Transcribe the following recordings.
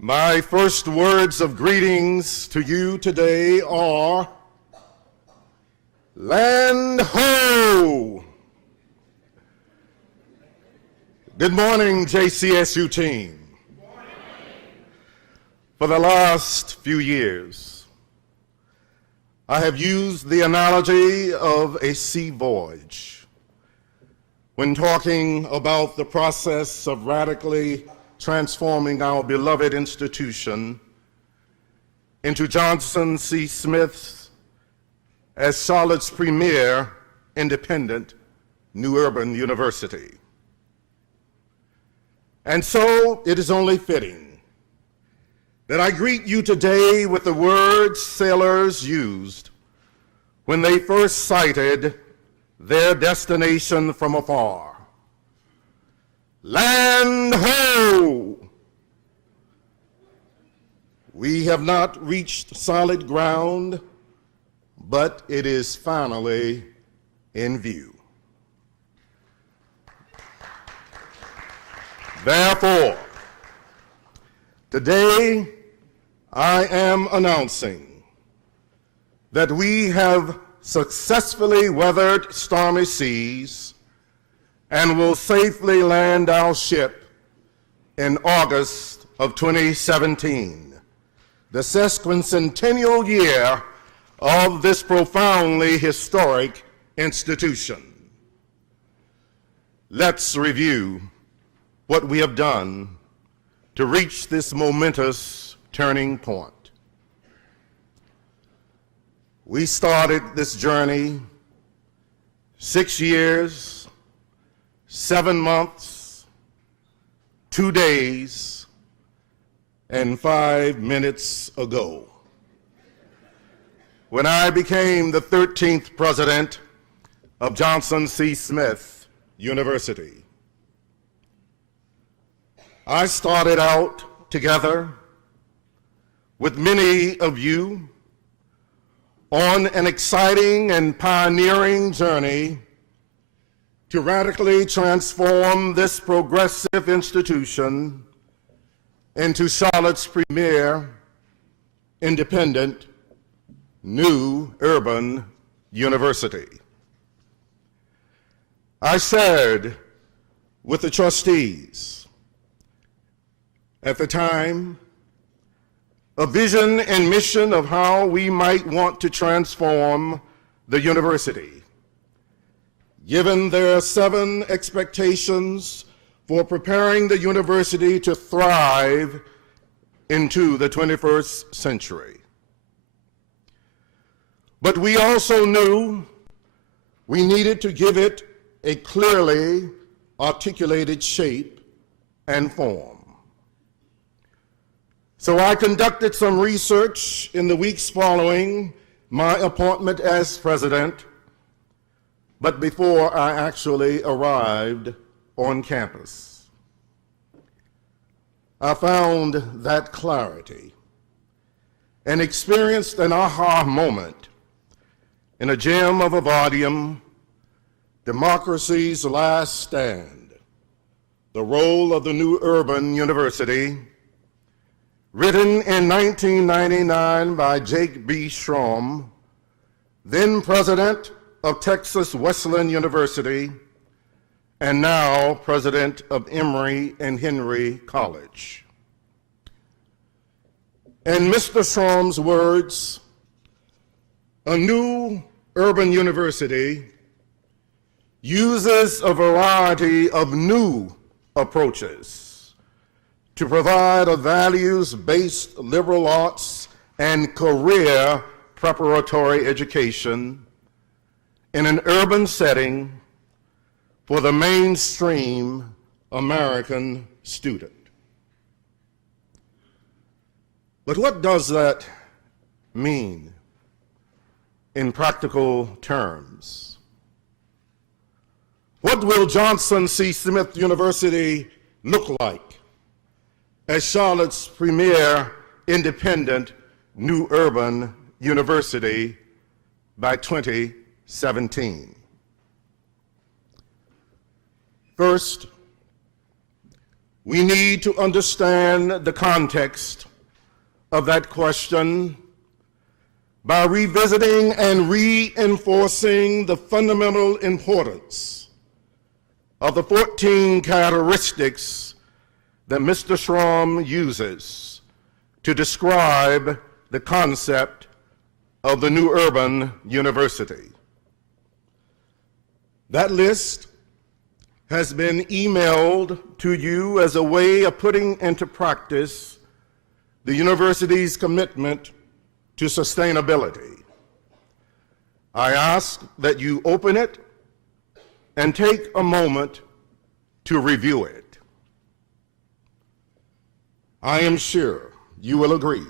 My first words of greetings to you today are, Land Ho! Good morning, JCSU team. Good morning. For the last few years, I have used the analogy of a sea voyage when talking about the process of radically transforming our beloved institution into Johnson C. Smith's as Charlotte's premier independent new urban university. And so it is only fitting that I greet you today with the words sailors used when they first sighted their destination from afar. Land ho! We have not reached solid ground, but it is finally in view. Therefore, today I am announcing that we have successfully weathered stormy seas and will safely land our ship in August of 2017, the sesquicentennial year of this profoundly historic institution. Let's review what we have done to reach this momentous turning point. We started this journey 6 years, 7 months, 2 days, and 5 minutes ago, when I became the 13th president of Johnson C. Smith University. I started out together with many of you on an exciting and pioneering journey to radically transform this progressive institution into Charlotte's premier independent new urban university. I shared with the trustees at the time a vision and mission of how we might want to transform the university, given their 7 expectations for preparing the university to thrive into the 21st century. But we also knew we needed to give it a clearly articulated shape and form. So I conducted some research in the weeks following my appointment as president, but before I actually arrived on campus. I found that clarity and experienced an aha moment in a gem of a volume, Democracy's Last Stand, The Role of the New Urban University, written in 1999 by Jake B. Schramm, then president of Texas Wesleyan University, and now president of Emory and Henry College. In Mr. Schramm's words, a new urban university uses a variety of new approaches to provide a values-based liberal arts and career preparatory education in an urban setting for the mainstream American student. But what does that mean in practical terms? What will Johnson C. Smith University look like as Charlotte's premier independent new urban university by 2017? First, We need to understand the context of that question by revisiting and reinforcing the fundamental importance of the 14 characteristics that Mr. Schramm uses to describe the concept of the new urban university. That list has been emailed to you as a way of putting into practice the university's commitment to sustainability. I ask that you open it and take a moment to review it. I am sure you will agree,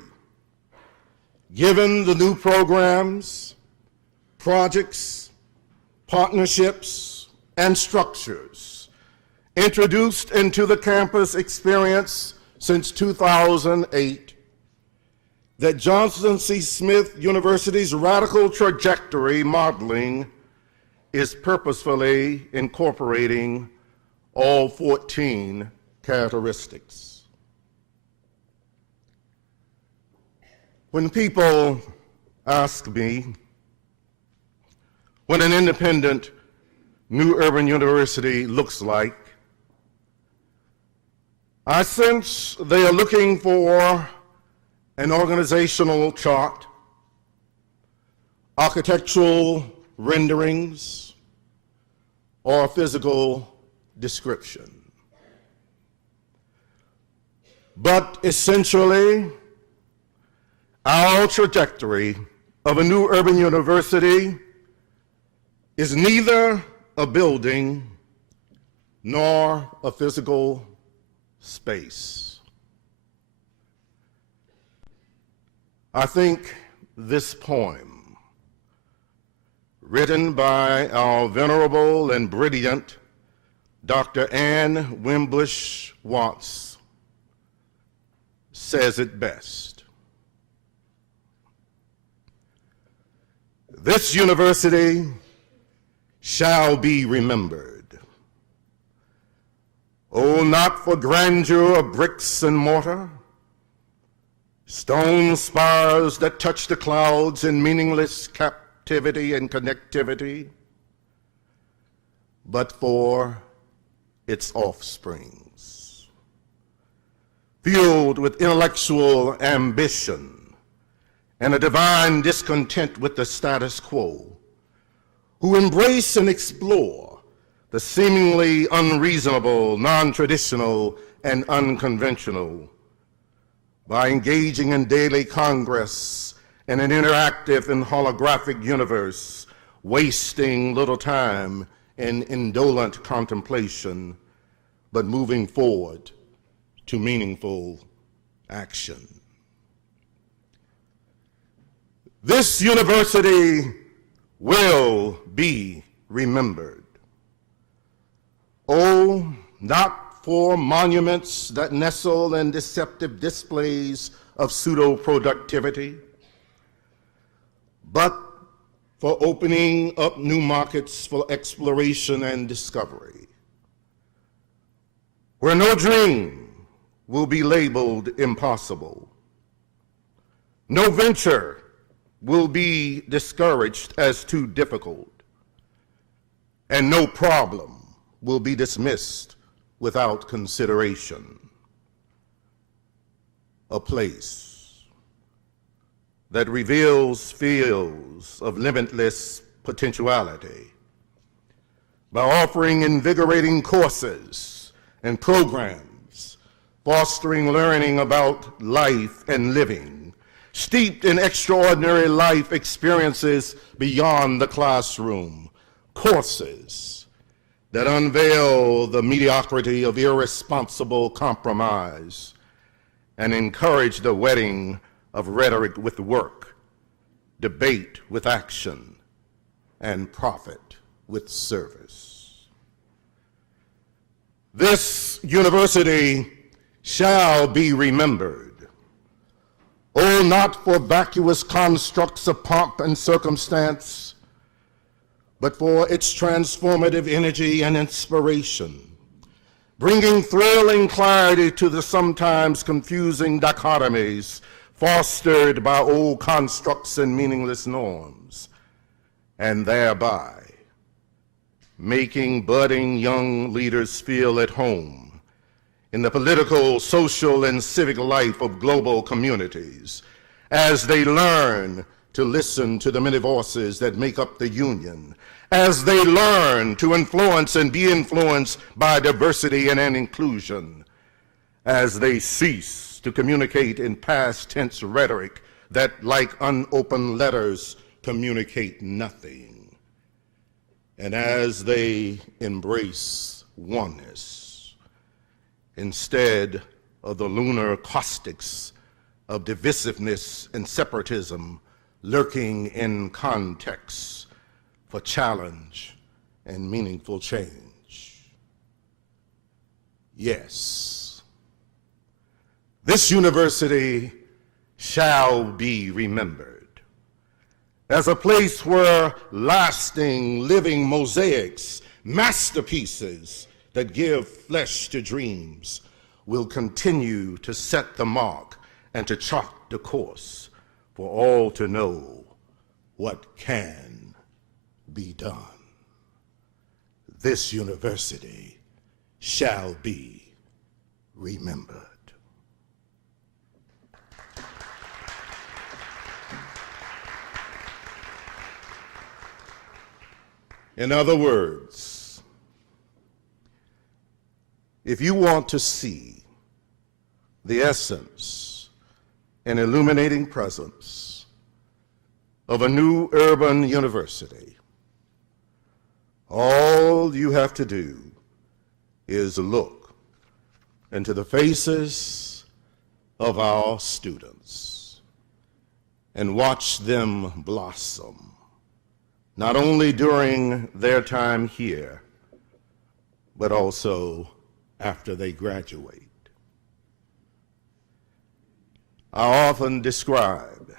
given the new programs, projects, partnerships, and structures introduced into the campus experience since 2008, that Johnson C. Smith University's radical trajectory modeling is purposefully incorporating all 14 characteristics. When people ask me what an independent new urban university looks like, I sense they are looking for an organizational chart, architectural renderings, or a physical description. But essentially, our trajectory of a new urban university is neither a building nor a physical space. I think this poem, written by our venerable and brilliant Dr. Anne Wimbush Watts, says it best. This university shall be remembered. Oh, not for grandeur of bricks and mortar, stone spires that touch the clouds in meaningless captivity and connectivity, but for its offsprings, fueled with intellectual ambition and a divine discontent with the status quo, who embrace and explore the seemingly unreasonable, non-traditional, and unconventional by engaging in daily congress in an interactive and holographic universe, wasting little time in indolent contemplation, but moving forward to meaningful action. This university will be remembered. Oh, not for monuments that nestle in deceptive displays of pseudo-productivity, but for opening up new markets for exploration and discovery, where no dream will be labeled impossible, no venture will be discouraged as too difficult, and no problem will be dismissed without consideration. A place that reveals fields of limitless potentiality by offering invigorating courses and programs, fostering learning about life and living, steeped in extraordinary life experiences beyond the classroom, courses that unveil the mediocrity of irresponsible compromise and encourage the wedding of rhetoric with work, debate with action, and profit with service. This university shall be remembered, oh, not for vacuous constructs of pomp and circumstance, but for its transformative energy and inspiration, bringing thrilling clarity to the sometimes confusing dichotomies fostered by old constructs and meaningless norms, and thereby making budding young leaders feel at home in the political, social, and civic life of global communities as they learn to listen to the many voices that make up the union, as they learn to influence and be influenced by diversity and inclusion, as they cease to communicate in past tense rhetoric that, like unopened letters, communicate nothing, and as they embrace oneness instead of the lunar caustics of divisiveness and separatism lurking in contexts for challenge and meaningful change. Yes, this university shall be remembered as a place where lasting, living mosaics, masterpieces that give flesh to dreams will continue to set the mark and to chart the course for all to know what can be done. This university shall be remembered. In other words, if you want to see the essence and illuminating presence of a new urban university, all you have to do is look into the faces of our students and watch them blossom, not only during their time here, but also after they graduate. I often describe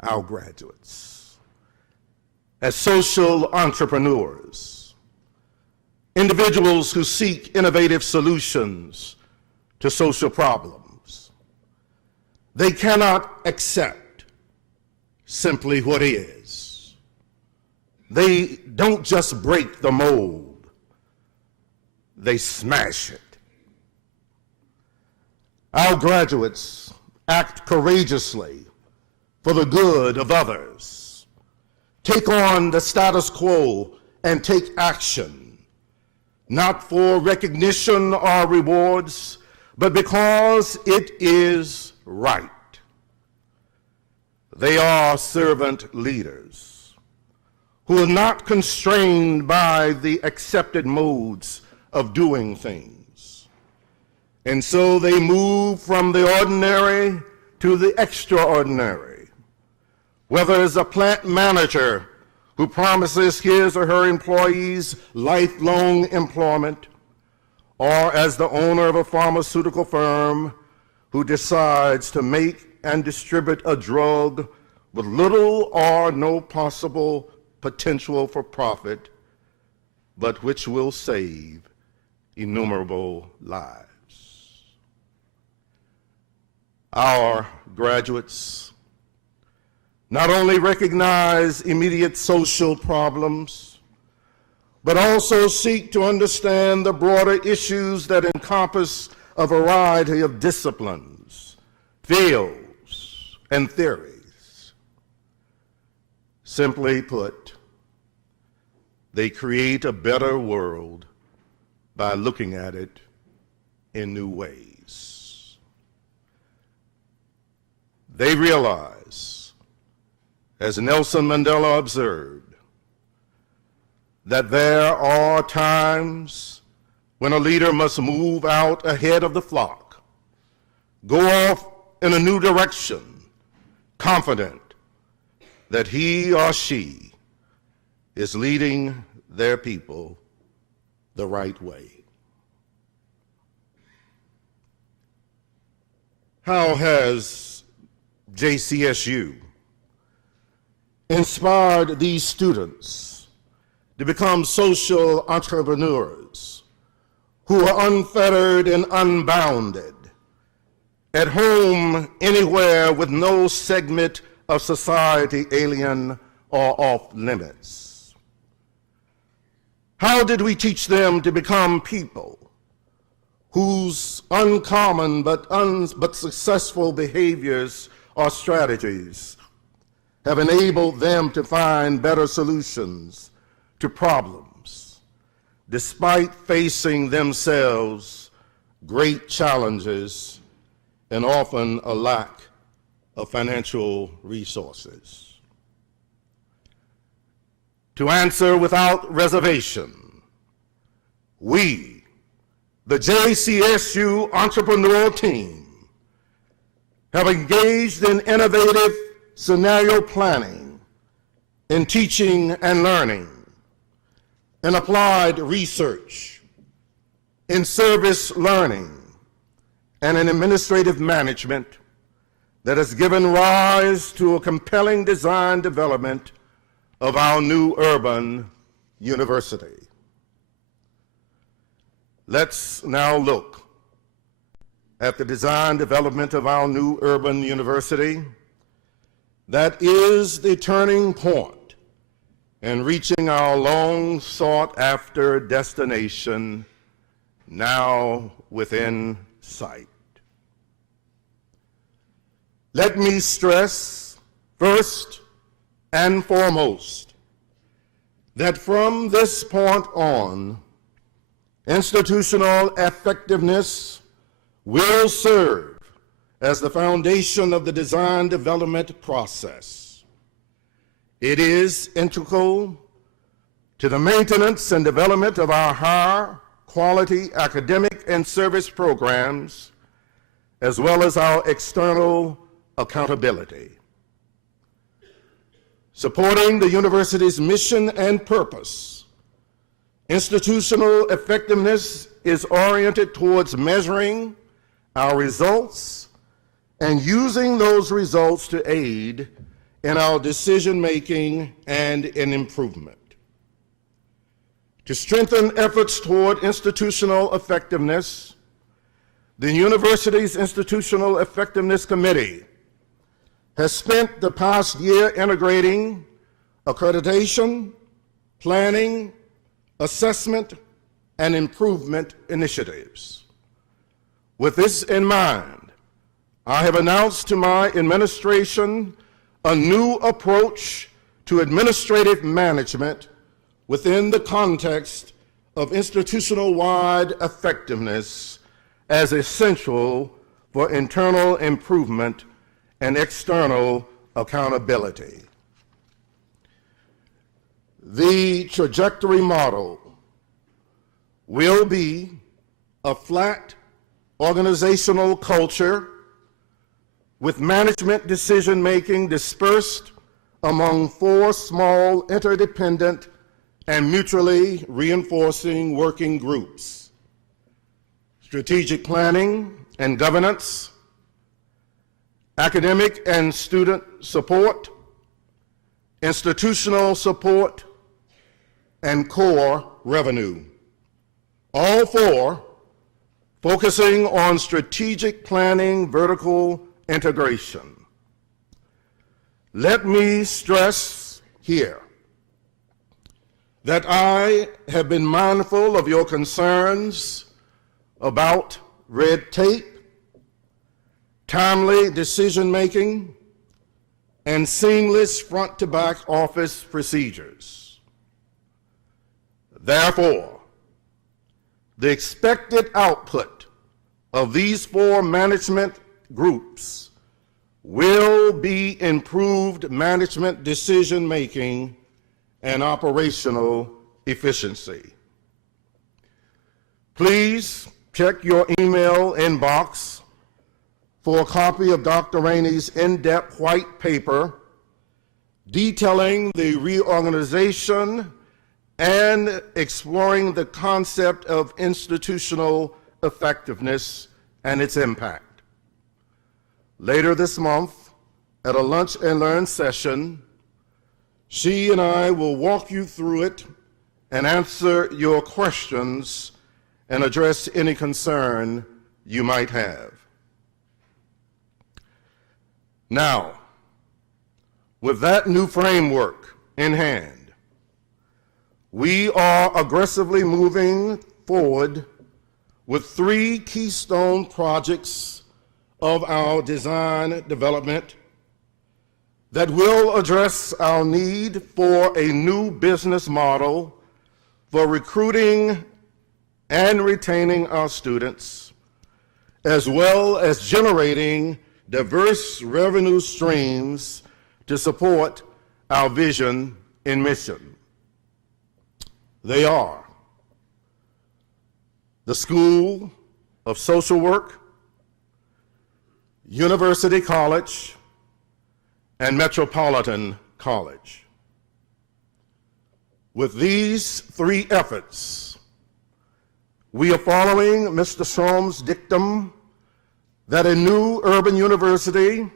our graduates as social entrepreneurs, individuals who seek innovative solutions to social problems. They cannot accept simply what is. They don't just break the mold, they smash it. Our graduates act courageously for the good of others, take on the status quo and take action, not for recognition or rewards, but because it is right. They are servant leaders who are not constrained by the accepted modes of doing things. And so they move from the ordinary to the extraordinary, whether as a plant manager who promises his or her employees lifelong employment, or as the owner of a pharmaceutical firm who decides to make and distribute a drug with little or no possible potential for profit, but which will save innumerable lives. Our graduates not only recognize immediate social problems, but also seek to understand the broader issues that encompass a variety of disciplines, fields, and theories. Simply put, they create a better world by looking at it in new ways. They realize, as Nelson Mandela observed, that there are times when a leader must move out ahead of the flock, go off in a new direction, confident that he or she is leading their people the right way. How has JCSU inspired these students to become social entrepreneurs who are unfettered and unbounded, at home anywhere with no segment of society alien or off limits? How did we teach them to become people whose uncommon but successful behaviors or strategies have enabled them to find better solutions to problems, despite facing themselves great challenges and often a lack of financial resources? To answer without reservation, we, the JCSU entrepreneurial team, have engaged in innovative scenario planning, in teaching and learning, in applied research, in service learning, and in administrative management that has given rise to a compelling design development of our new urban university. Let's now look at the design development of our new urban university that is the turning point in reaching our long sought after destination, now within sight. Let me stress first and foremost that from this point on, institutional effectiveness will serve as the foundation of the design development process. It is integral to the maintenance and development of our higher quality academic and service programs, as well as our external accountability. Supporting the university's mission and purpose, institutional effectiveness is oriented towards measuring our results and using those results to aid in our decision-making and in improvement. To strengthen efforts toward institutional effectiveness, the university's Institutional Effectiveness Committee has spent the past year integrating accreditation, planning, assessment, and improvement initiatives. With this in mind, I have announced to my administration a new approach to administrative management within the context of institutional-wide effectiveness as essential for internal improvement and external accountability. The trajectory model will be a flat organizational culture with management decision-making dispersed among 4 small, interdependent, and mutually reinforcing working groups: strategic planning and governance, academic and student support, institutional support, and core revenue. All 4 focusing on strategic planning vertical integration. Let me stress here that I have been mindful of your concerns about red tape, timely decision-making, and seamless front-to-back office procedures. Therefore, the expected output of these 4 management groups will be improved management decision-making and operational efficiency. Please check your email inbox for a copy of Dr. Rainey's in-depth white paper detailing the reorganization and exploring the concept of institutional effectiveness and its impact. Later this month, at a lunch and learn session, she and I will walk you through it and answer your questions and address any concern you might have. Now, with that new framework in hand, we are aggressively moving forward with 3 keystone projects of our design development that will address our need for a new business model for recruiting and retaining our students, as well as generating diverse revenue streams to support our vision and mission. They are the School of Social Work, University College, and Metropolitan College. With these 3 efforts, we are following Mr. Strom's dictum that a new urban university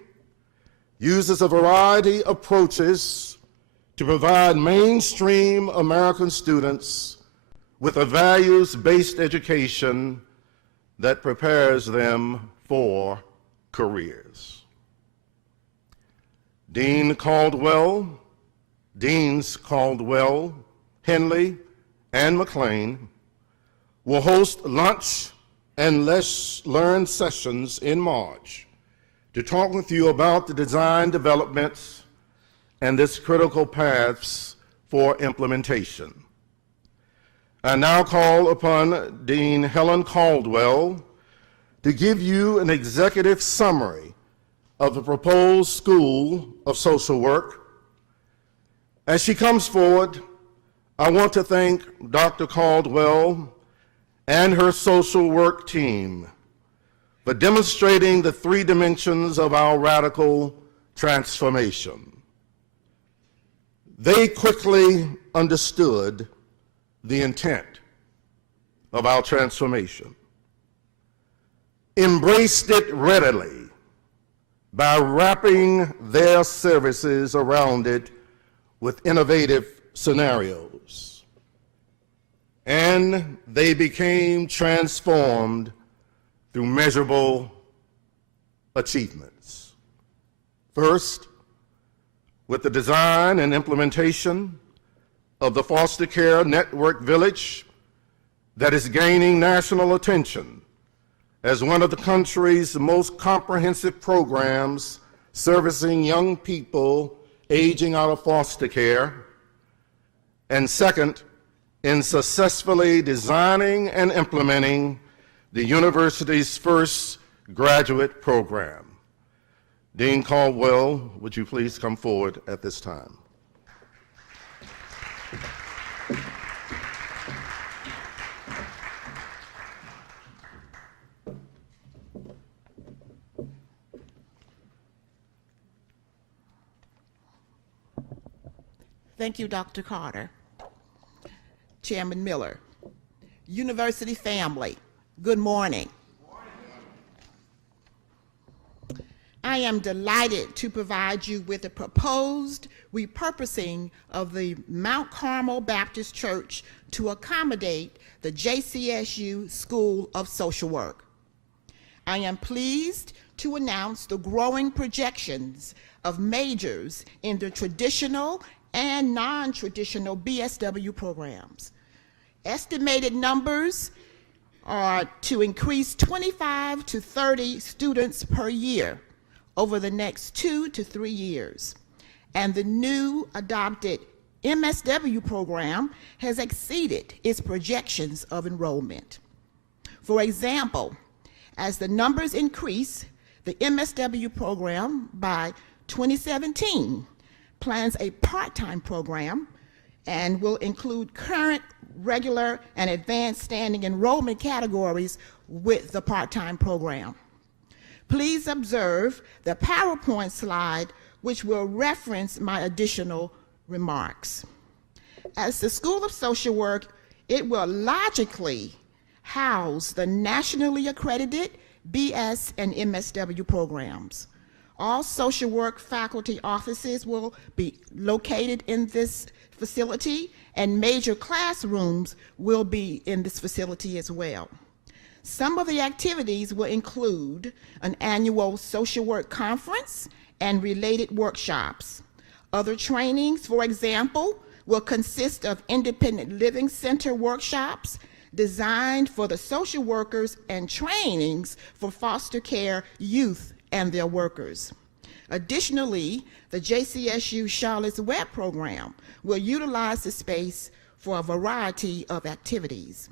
uses a variety of approaches to provide mainstream American students with a values-based education that prepares them for careers. Deans Caldwell, Henley, and McLean will host lunch and Let's Learn sessions in March to talk with you about the design developments and its critical paths for implementation. I now call upon Dean Helen Caldwell to give you an executive summary of the proposed School of Social Work. As she comes forward, I want to thank Dr. Caldwell and her social work team for demonstrating the 3 dimensions of our radical transformation. They quickly understood the intent of our transformation, embraced it readily by wrapping their services around it with innovative scenarios, and they became transformed through measurable achievements. First, with the design and implementation of the foster care network village that is gaining national attention as one of the country's most comprehensive programs servicing young people aging out of foster care. And second, in successfully designing and implementing the university's first graduate program. Dean Caldwell, would you please come forward at this time? Thank you, Dr. Carter. Chairman Miller, university family, good morning. I am delighted to provide you with a proposed repurposing of the Mount Carmel Baptist Church to accommodate the JCSU School of Social Work. I am pleased to announce the growing projections of majors in the traditional and non-traditional BSW programs. Estimated numbers are to increase 25 to 30 students per year over the next 2 to 3 years. And the new adopted MSW program has exceeded its projections of enrollment. For example, as the numbers increase, the MSW program by 2017 plans a part-time program and will include current, regular, and advanced standing enrollment categories with the part-time program. Please observe the PowerPoint slide, which will reference my additional remarks. As the School of Social Work, it will logically house the nationally accredited BS and MSW programs. All social work faculty offices will be located in this facility, and major classrooms will be in this facility as well. Some of the activities will include an annual social work conference and related workshops. Other trainings, for example, will consist of independent living center workshops designed for the social workers and trainings for foster care youth and their workers. Additionally, the JCSU Charlotte's Web program will utilize the space for a variety of activities.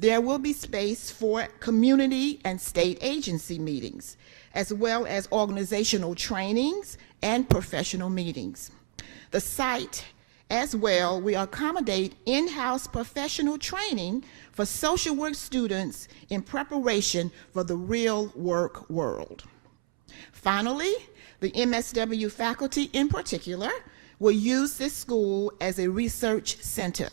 There will be space for community and state agency meetings, as well as organizational trainings and professional meetings. The site as well will accommodate in-house professional training for social work students in preparation for the real work world. Finally, the MSW faculty in particular will use this school as a research center.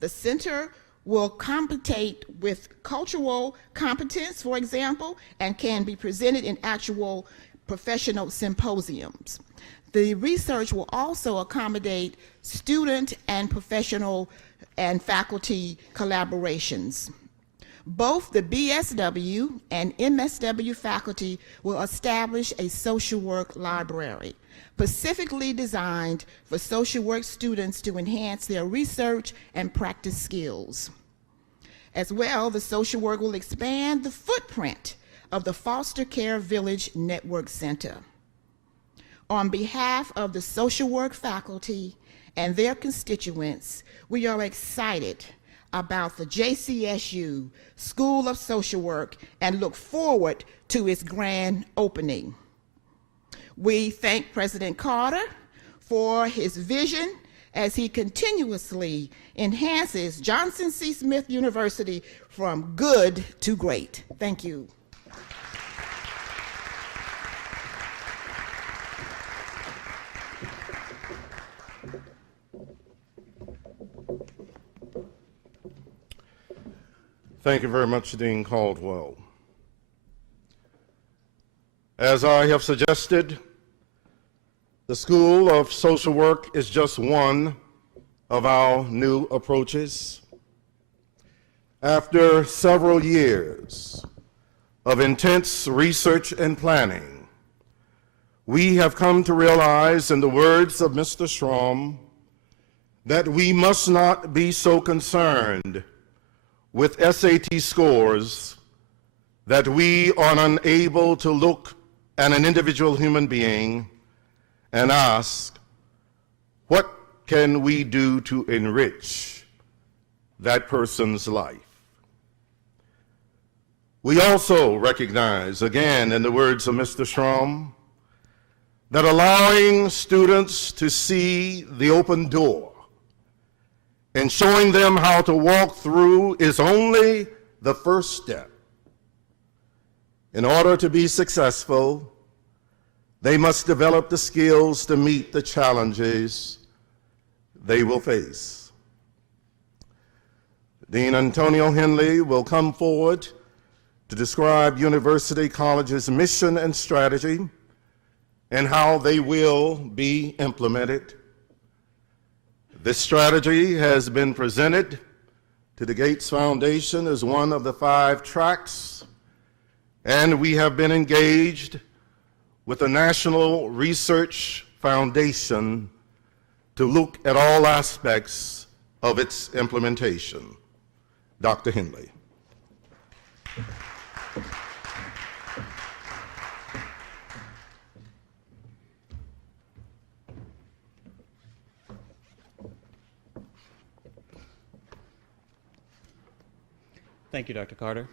The center will compete with cultural competence, for example, and can be presented in actual professional symposiums. The research will also accommodate student and professional and faculty collaborations. Both the BSW and MSW faculty will establish a social work library, specifically designed for social work students to enhance their research and practice skills. As well, the social work will expand the footprint of the Foster Care Village Network Center. On behalf of the social work faculty and their constituents, we are excited about the JCSU School of Social Work and look forward to its grand opening. We thank President Carter for his vision as he continuously enhances Johnson C. Smith University from good to great. Thank you. Thank you very much, Dean Caldwell. As I have suggested, the School of Social Work is just one of our new approaches. After several years of intense research and planning, we have come to realize, in the words of Mr. Schramm, that we must not be so concerned with SAT scores that we are unable to look at an individual human being and ask, what can we do to enrich that person's life? We also recognize, again, in the words of Mr. Schramm, that allowing students to see the open door and showing them how to walk through is only the first step. In order to be successful, they must develop the skills to meet the challenges they will face. Dean Antonio Henley will come forward to describe University College's mission and strategy and how they will be implemented. This strategy has been presented to the Gates Foundation as one of the 5 tracks, and we have been engaged with the National Research Foundation to look at all aspects of its implementation. Dr. Henley. Thank you, Dr. Carter.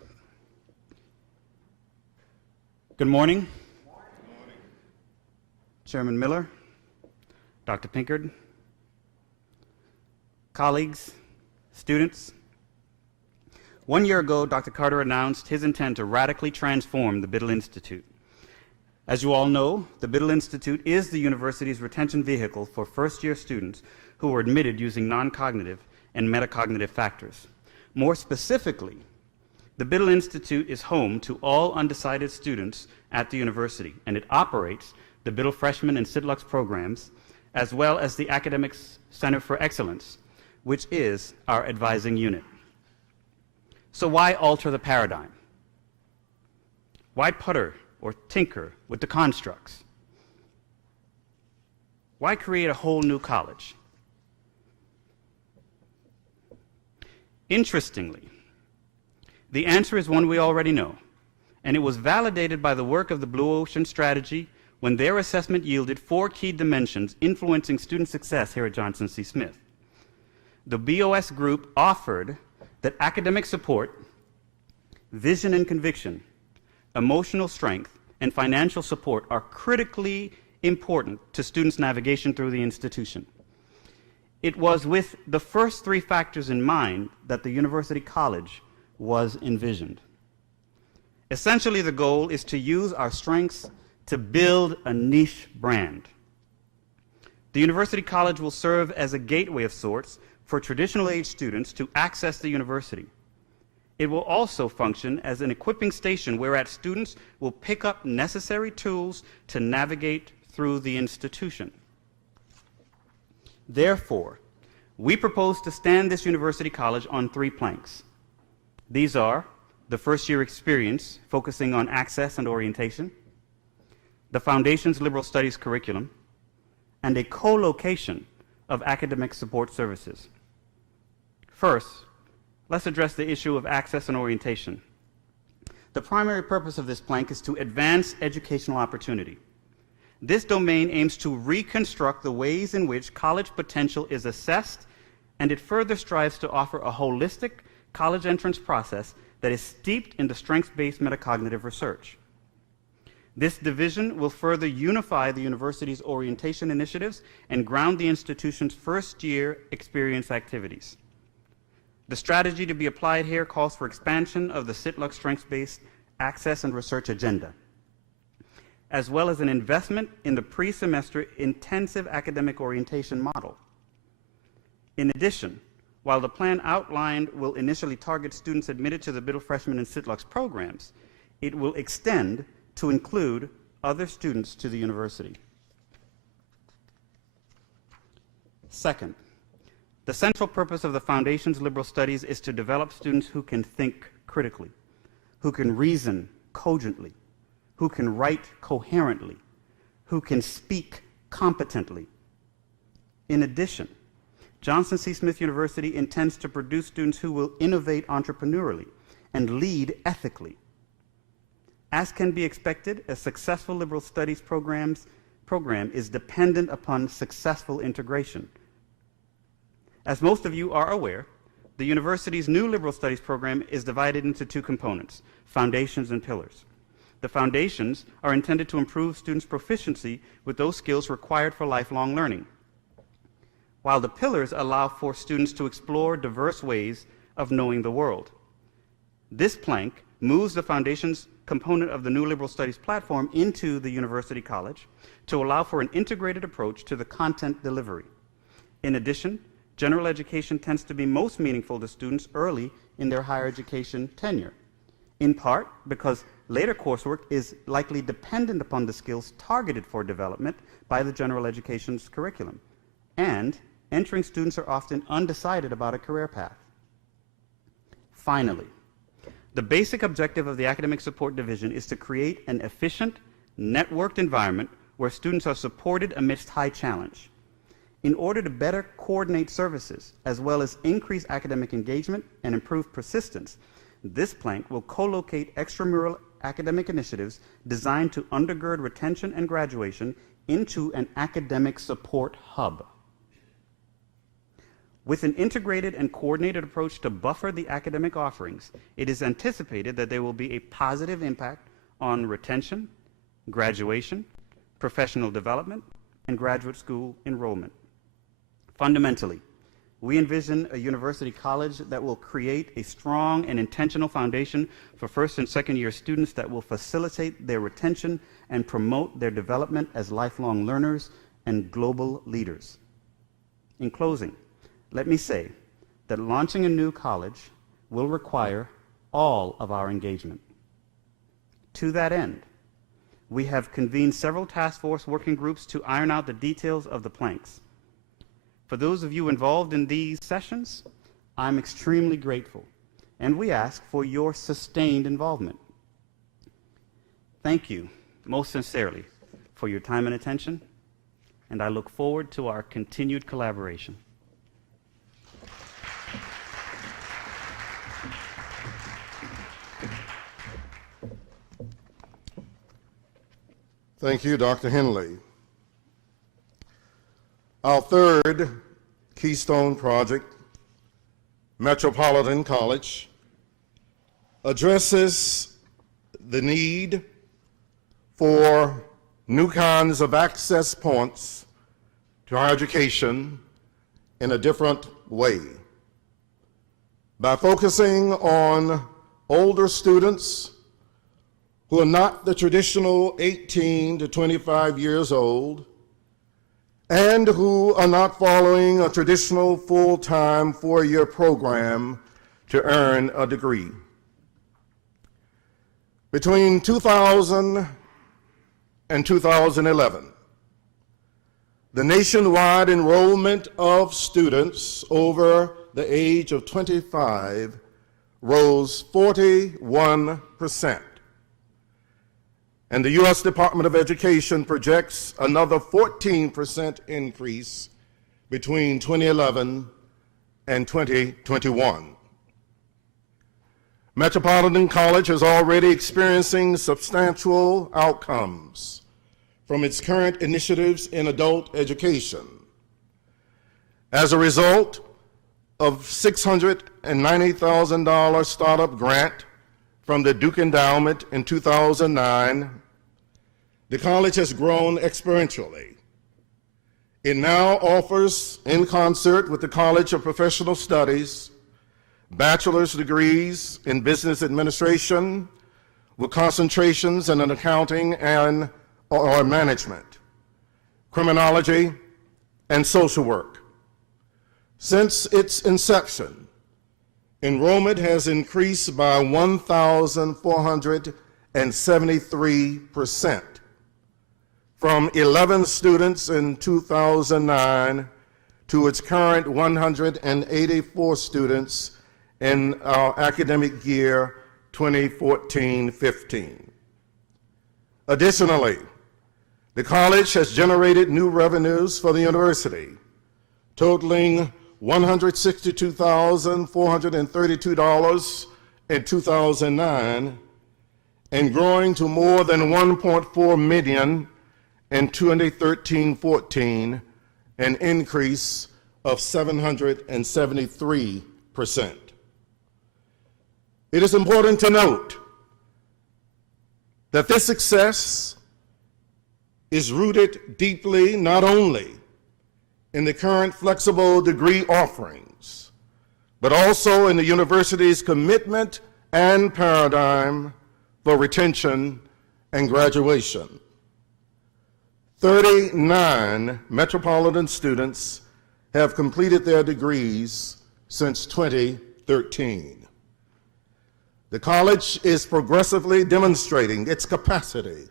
Good morning. Chairman Miller, Dr. Pinkard, colleagues, students. 1 year ago, Dr. Carter announced his intent to radically transform the Biddle Institute. As you all know, the Biddle Institute is the university's retention vehicle for first-year students who are admitted using non-cognitive and metacognitive factors. More specifically, the Biddle Institute is home to all undecided students at the university, and it operates the Biddle Freshman and SIDLUX programs, as well as the Academics Center for Excellence, which is our advising unit. So why alter the paradigm? Why putter or tinker with the constructs? Why create a whole new college? Interestingly, the answer is one we already know, and it was validated by the work of the Blue Ocean Strategy when their assessment yielded 4 key dimensions influencing student success here at Johnson C. Smith. The BOS group offered that academic support, vision and conviction, emotional strength, and financial support are critically important to students' navigation through the institution. It was with the first 3 factors in mind that the University College was envisioned. Essentially, the goal is to use our strengths to build a niche brand. The University College will serve as a gateway of sorts for traditional age students to access the university. It will also function as an equipping station whereat students will pick up necessary tools to navigate through the institution. Therefore, we propose to stand this University College on 3 planks. These are the first-year experience, focusing on access and orientation, the Foundation's Liberal Studies curriculum, and a co-location of academic support services. First, let's address the issue of access and orientation. The primary purpose of this plank is to advance educational opportunity. This domain aims to reconstruct the ways in which college potential is assessed, and it further strives to offer a holistic college entrance process that is steeped in the strengths-based metacognitive research. This division will further unify the university's orientation initiatives and ground the institution's first-year experience activities. The strategy to be applied here calls for expansion of the SITLUX strengths-based access and research agenda, as well as an investment in the pre-semester intensive academic orientation model. In addition, while the plan outlined will initially target students admitted to the middle freshman and SITLUX programs, it will extend to include other students to the university. Second, the central purpose of the Foundation's Liberal Studies is to develop students who can think critically, who can reason cogently, who can write coherently, who can speak competently. In addition, Johnson C. Smith University intends to produce students who will innovate entrepreneurially and lead ethically. As can be expected, a successful liberal studies program is dependent upon successful integration. As most of you are aware, the university's new liberal studies program is divided into 2 components, foundations and pillars. The foundations are intended to improve students' proficiency with those skills required for lifelong learning, while the pillars allow for students to explore diverse ways of knowing the world. This plank moves the foundations component of the new liberal studies platform into the University College to allow for an integrated approach to the content delivery. In addition, general education tends to be most meaningful to students early in their higher education tenure, in part because later coursework is likely dependent upon the skills targeted for development by the general education's curriculum, and entering students are often undecided about a career path. Finally, the basic objective of the Academic Support Division is to create an efficient, networked environment where students are supported amidst high challenge. In order to better coordinate services, as well as increase academic engagement and improve persistence, this plank will co-locate extramural academic initiatives designed to undergird retention and graduation into an academic support hub. With an integrated and coordinated approach to buffer the academic offerings, it is anticipated that there will be a positive impact on retention, graduation, professional development, and graduate school enrollment. Fundamentally, we envision a university college that will create a strong and intentional foundation for first and second year students that will facilitate their retention and promote their development as lifelong learners and global leaders. In closing, let me say that launching a new college will require all of our engagement. To that end, we have convened several task force working groups to iron out the details of the planks. For those of you involved in these sessions, I'm extremely grateful, and we ask for your sustained involvement. Thank you, most sincerely, for your time and attention, and I look forward to our continued collaboration. Thank you, Dr. Henley. Our third Keystone Project, Metropolitan College, addresses the need for new kinds of access points to higher education in a different way. By focusing on older students who are not the traditional 18 to 25 years old and who are not following a traditional full-time four-year program to earn a degree. Between 2000 and 2011, the nationwide enrollment of students over the age of 25 rose 41%. And the U.S. Department of Education projects another 14% increase between 2011 and 2021. Metropolitan College is already experiencing substantial outcomes from its current initiatives in adult education. As a result of $690,000 startup grant from the Duke Endowment in 2009, the college has grown exponentially. It now offers, in concert with the College of Professional Studies, bachelor's degrees in business administration with concentrations in accounting or management, criminology, and social work. Since its inception, enrollment has increased by 1,473%, from 11 students in 2009 to its current 184 students in our academic year 2014-15. Additionally, the college has generated new revenues for the university, totaling $162,432 in 2009 and growing to more than $1.4 million in 2013-14, an increase of 773%. It is important to note that this success is rooted deeply not only in the current flexible degree offerings, but also in the university's commitment and paradigm for retention and graduation. 39 Metropolitan students have completed their degrees since 2013. The college is progressively demonstrating its capacity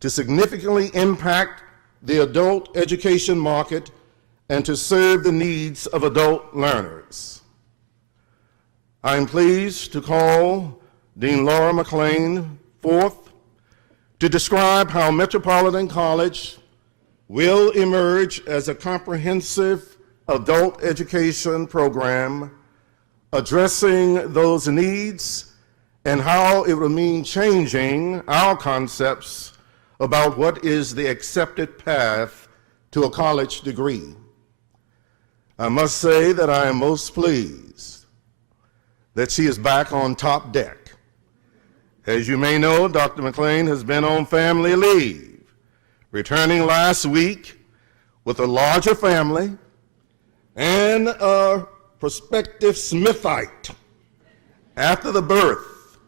to significantly impact the adult education market and to serve the needs of adult learners. I am pleased to call Dean Laura McLean forth to describe how Metropolitan College will emerge as a comprehensive adult education program addressing those needs and how it will mean changing our concepts about what is the accepted path to a college degree. I must say that I am most pleased that she is back on top deck. As you may know, Dr. McLean has been on family leave, returning last week with a larger family and a prospective Smithite after the birth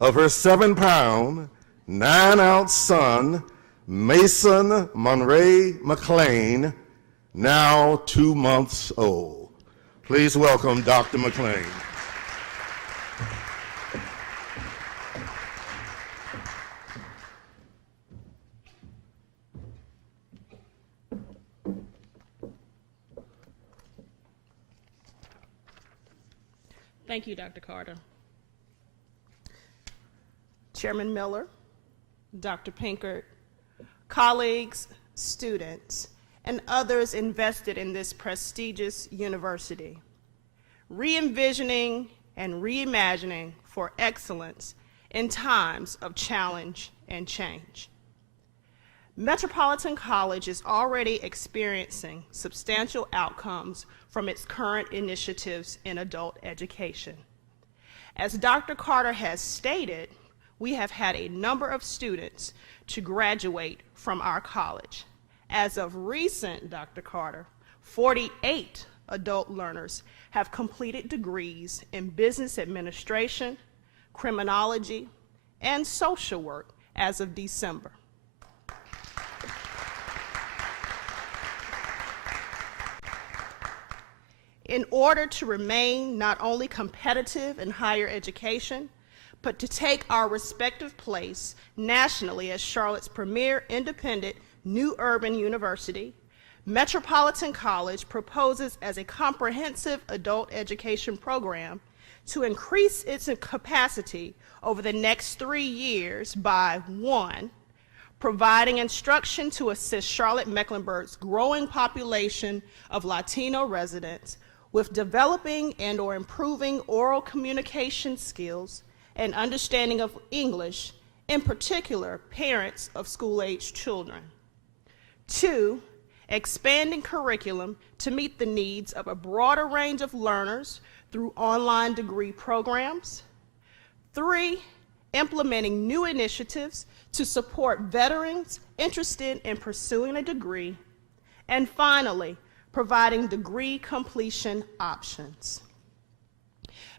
of her 7-pound, 9-ounce son, Mason Monray McLean, now 2 months old. Please welcome Dr. McLean. Thank you, Dr. Carter. Chairman Miller, Dr. Pinkert, colleagues, students, and others invested in this prestigious university. Re-envisioning and reimagining for excellence in times of challenge and change. Metropolitan College is already experiencing substantial outcomes from its current initiatives in adult education. As Dr. Carter has stated, we have had a number of students to graduate from our college. As of recent, Dr. Carter, 48 adult learners have completed degrees in business administration, criminology, and social work as of December. In order to remain not only competitive in higher education, but to take our respective place nationally as Charlotte's premier independent new urban university, Metropolitan College proposes as a comprehensive adult education program to increase its capacity over the next 3 years by 1, providing instruction to assist Charlotte-Mecklenburg's growing population of Latino residents with developing and/or improving oral communication skills and understanding of English, in particular, parents of school-aged children. 2, expanding curriculum to meet the needs of a broader range of learners through online degree programs. 3, implementing new initiatives to support veterans interested in pursuing a degree. And finally, providing degree completion options.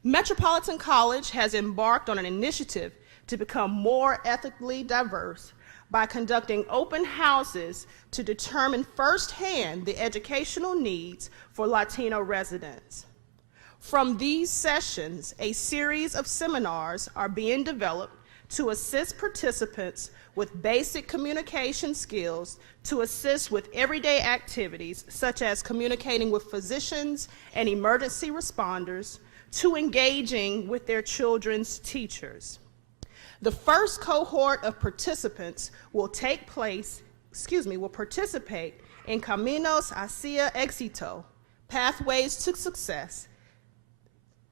Metropolitan College has embarked on an initiative to become more ethically diverse by conducting open houses to determine firsthand the educational needs for Latino residents. From these sessions, a series of seminars are being developed to assist participants with basic communication skills to assist with everyday activities such as communicating with physicians and emergency responders to engaging with their children's teachers. The first cohort of participants will participate in Caminos hacia Éxito, Pathways to Success,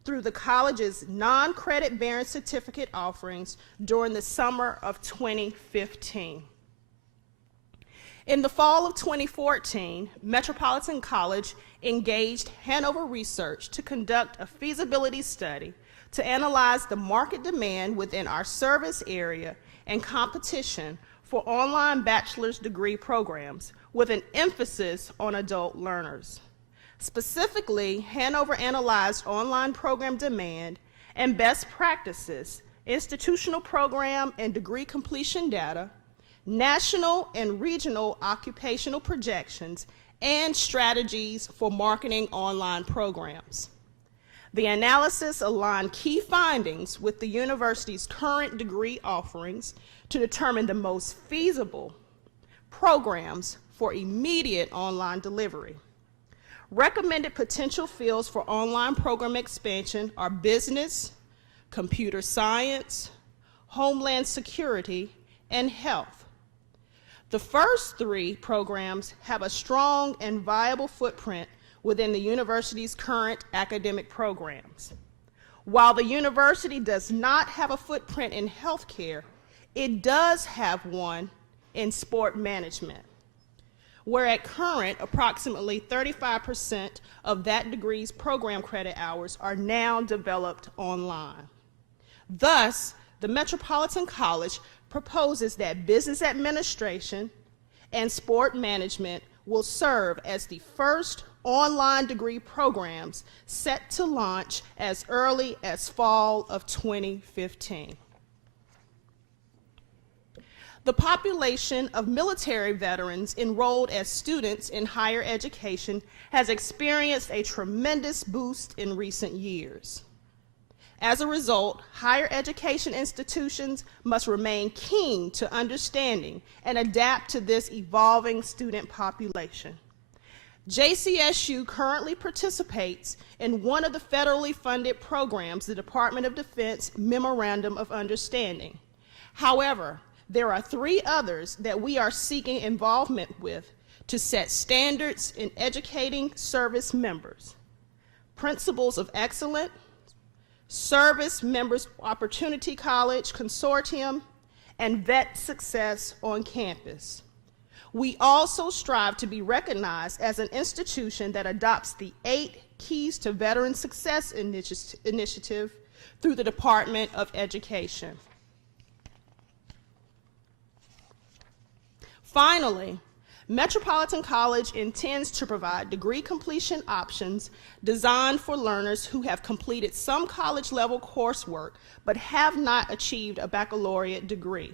through the college's non-credit bearing certificate offerings during the summer of 2015. In the fall of 2014, Metropolitan College engaged Hanover Research to conduct a feasibility study to analyze the market demand within our service area and competition for online bachelor's degree programs with an emphasis on adult learners. Specifically, Hanover analyzed online program demand and best practices, institutional program and degree completion data, national and regional occupational projections, and strategies for marketing online programs. The analysis aligned key findings with the university's current degree offerings to determine the most feasible programs for immediate online delivery. Recommended potential fields for online program expansion are business, computer science, homeland security, and health. The first 3 programs have a strong and viable footprint within the university's current academic programs. While the university does not have a footprint in healthcare, it does have one in sport management, where at current, approximately 35% of that degree's program credit hours are now developed online. Thus, the Metropolitan College proposes that business administration and sport management will serve as the first online degree programs set to launch as early as fall of 2015. The population of military veterans enrolled as students in higher education has experienced a tremendous boost in recent years. As a result, higher education institutions must remain keen to understanding and adapt to this evolving student population. JCSU currently participates in one of the federally funded programs, the Department of Defense Memorandum of Understanding. However, there are 3 others that we are seeking involvement with to set standards in educating service members: Principles of Excellence, Service Members Opportunity College Consortium, and Vet Success on Campus. We also strive to be recognized as an institution that adopts the 8 Keys to Veteran Success initiative through the Department of Education. Finally, Metropolitan College intends to provide degree completion options designed for learners who have completed some college-level coursework but have not achieved a baccalaureate degree.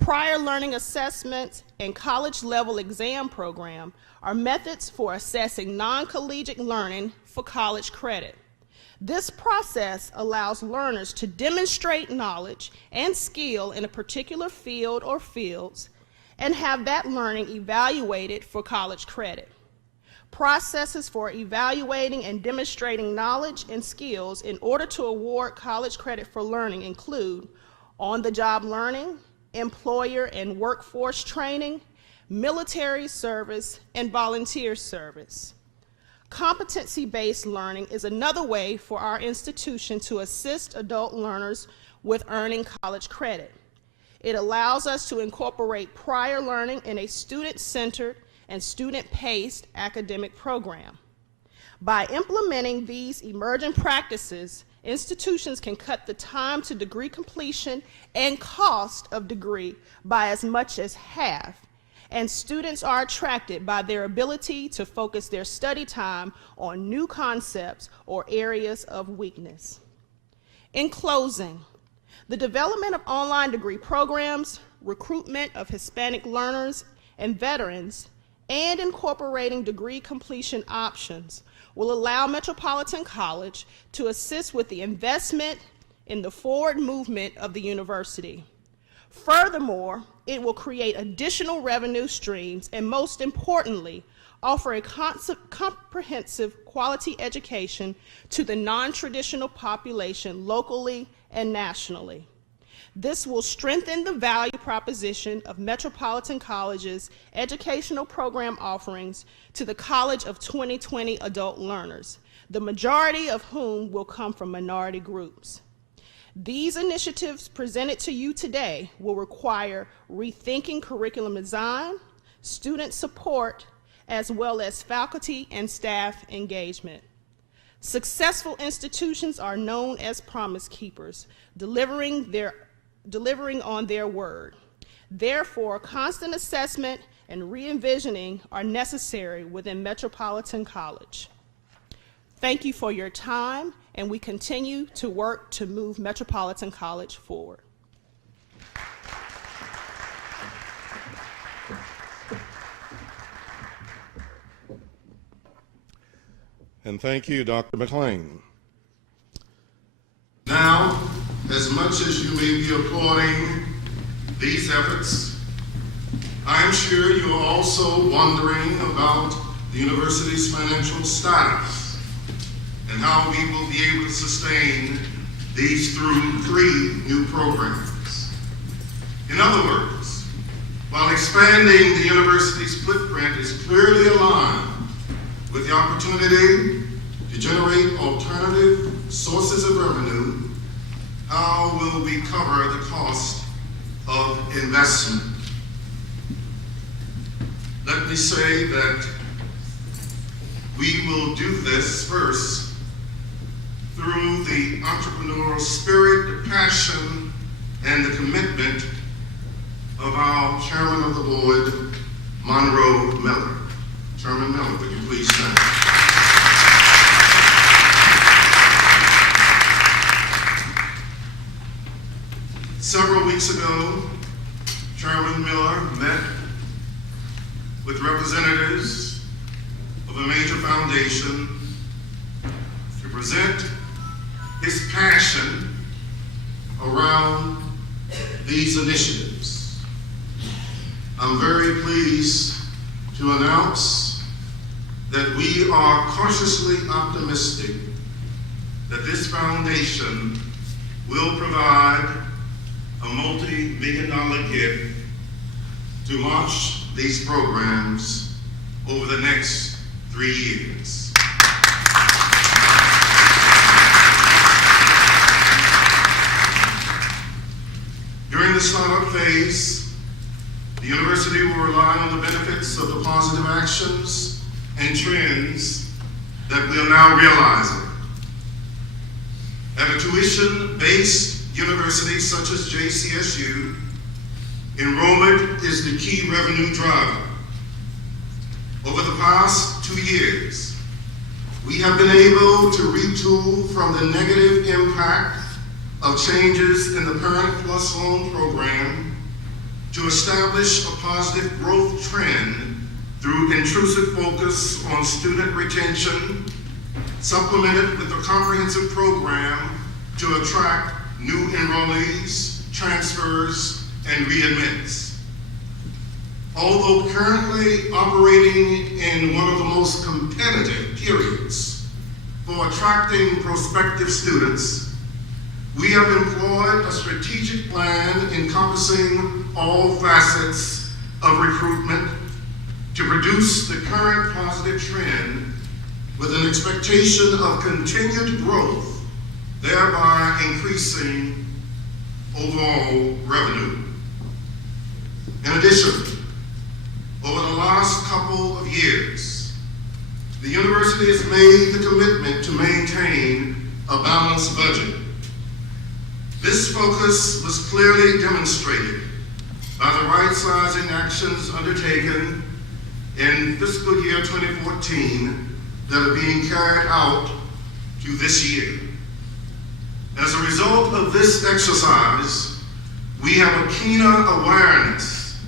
Prior learning assessments and college-level exam program are methods for assessing non-collegiate learning for college credit. This process allows learners to demonstrate knowledge and skill in a particular field or fields and have that learning evaluated for college credit. Processes for evaluating and demonstrating knowledge and skills in order to award college credit for learning include on-the-job learning, employer and workforce training, military service, and volunteer service. Competency-based learning is another way for our institution to assist adult learners with earning college credit. It allows us to incorporate prior learning in a student-centered and student-paced academic program. By implementing these emergent practices, institutions can cut the time to degree completion and cost of degree by as much as half, and students are attracted by their ability to focus their study time on new concepts or areas of weakness. In closing, the development of online degree programs, recruitment of Hispanic learners and veterans, and incorporating degree completion options will allow Metropolitan College to assist with the investment in the forward movement of the university. Furthermore, it will create additional revenue streams and, most importantly, offer a comprehensive quality education to the non-traditional population locally and nationally. This will strengthen the value proposition of Metropolitan College's educational program offerings to the College of 2020 adult learners, the majority of whom will come from minority groups. These initiatives presented to you today will require rethinking curriculum design, student support, as well as faculty and staff engagement. Successful institutions are known as promise keepers, delivering on their word. Therefore, constant assessment and re-envisioning are necessary within Metropolitan College. Thank you for your time, and we continue to work to move Metropolitan College forward. And thank you, Dr. McLean. Now, as much as you may be applauding these efforts, I'm sure you are also wondering about the university's financial status and how we will be able to sustain these through 3 new programs. In other words, while expanding the university's footprint is clearly aligned with the opportunity to generate alternative sources of revenue, how will we cover the cost of investment? Let me say that we will do this first through the entrepreneurial spirit, the passion, and the commitment of our chairman of the board, Monroe Miller. Chairman Miller, would you please stand? Several weeks ago, Chairman Miller met with representatives of a major foundation to present his passion around these initiatives. I'm very pleased to announce that we are cautiously optimistic that this foundation will provide a multi-million-dollar gift to launch these programs over the next 3 years. During the startup phase, the university will rely on the benefits of the positive actions and trends that we are now realizing. At a tuition-based university such as JCSU, enrollment is the key revenue driver. Over the past 2 years, we have been able to retool from the negative impact of changes in the Parent Plus Loan program to establish a positive growth trend through intrusive focus on student retention, supplemented with a comprehensive program to attract new enrollees, transfers, and readmits. Although currently operating in one of the most competitive periods for attracting prospective students, we have employed a strategic plan encompassing all facets of recruitment to produce the current positive trend with an expectation of continued growth, thereby increasing overall revenue. In addition, over the last couple of years, the university has made the commitment to maintain a balanced budget. This focus was clearly demonstrated by the right-sizing actions undertaken in fiscal year 2014 that are being carried out to this year. As a result of this exercise, we have a keener awareness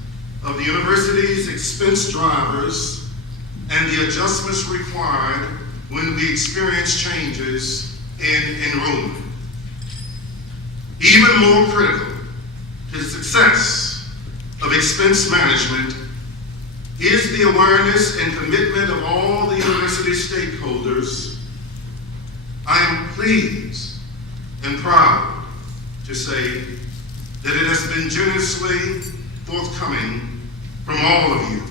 of the university's expense drivers and the adjustments required when we experience changes in enrollment. Even more critical to the success of expense management is the awareness and commitment of all the university stakeholders. I am pleased and proud to say that it has been generously forthcoming from all of you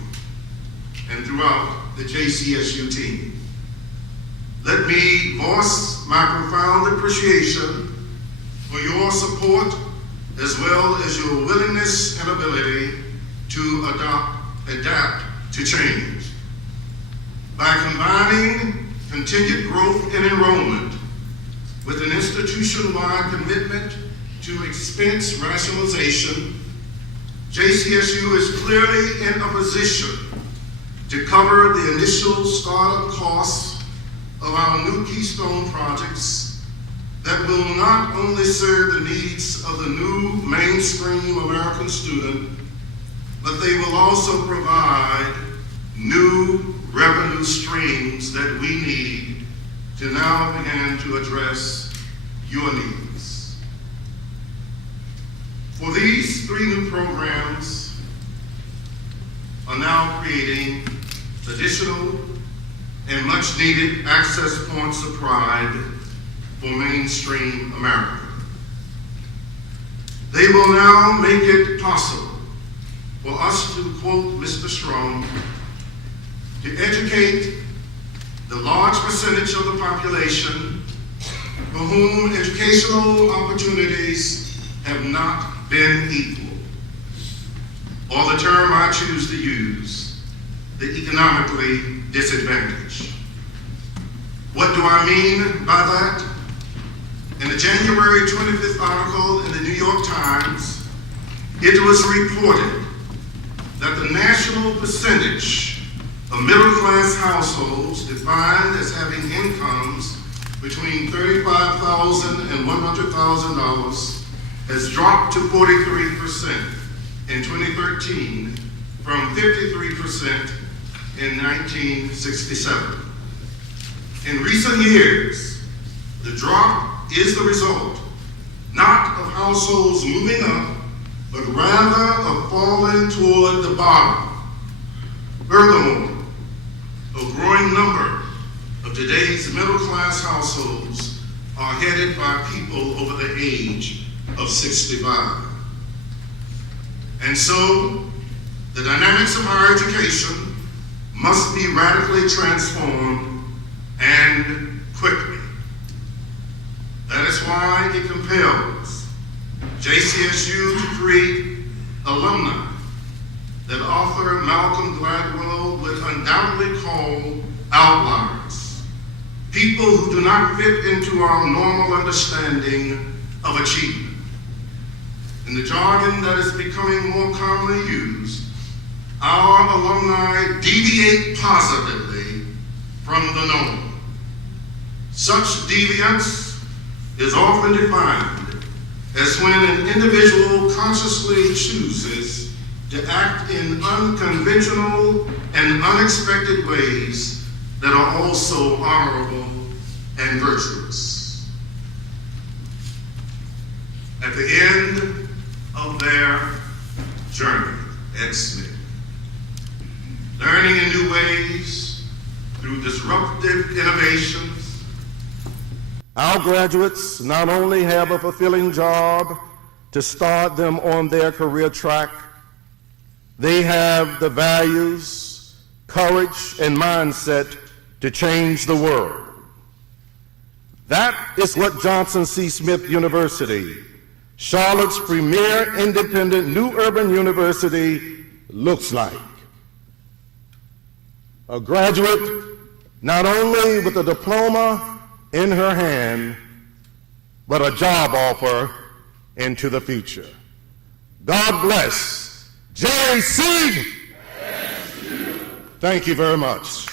and throughout the JCSU team. Let me voice my profound appreciation for your support as well as your willingness and ability to adapt to change. By combining continued growth in enrollment with an institution-wide commitment to expense rationalization, JCSU is clearly in a position to cover the initial startup costs of our new Keystone projects that will not only serve the needs of the new mainstream American student, but they will also provide new revenue streams that we need to now begin to address your needs. For these 3 new programs are now creating additional and much needed access points of pride for mainstream America. They will now make it possible for us to quote Mr. Strong, to educate the large percentage of the population for whom educational opportunities have not been equal, or the term I choose to use, the economically disadvantaged. What do I mean by that? In a January 25th article in the New York Times, it was reported that the national percentage of middle-class households defined as having incomes between $35,000 and $100,000 has dropped to 43% in 2013 from 53% in 1967. In recent years, the drop is the result not of households moving up, but rather of falling toward the bottom. Furthermore, A growing number of today's middle-class households are headed by people over the age of 65. And so, the dynamics of higher education must be radically transformed and quickly. That is why it compels JCSU to create alumni that author Malcolm Gladwell would undoubtedly call outliers, people who do not fit into our normal understanding of achievement. In the jargon that is becoming more commonly used, our alumni deviate positively from the norm. Such deviance is often defined as when an individual consciously chooses to act in unconventional and unexpected ways that are also honorable and virtuous. At the end of their journey at Smith, learning in new ways through disruptive innovations, our graduates not only have a fulfilling job to start them on their career track, they have the values, courage, and mindset to change the world. That is what Johnson C. Smith University, Charlotte's premier independent new urban university, looks like. A graduate not only with a diploma in her hand, but a job offer into the future. God bless JC. Thank you very much.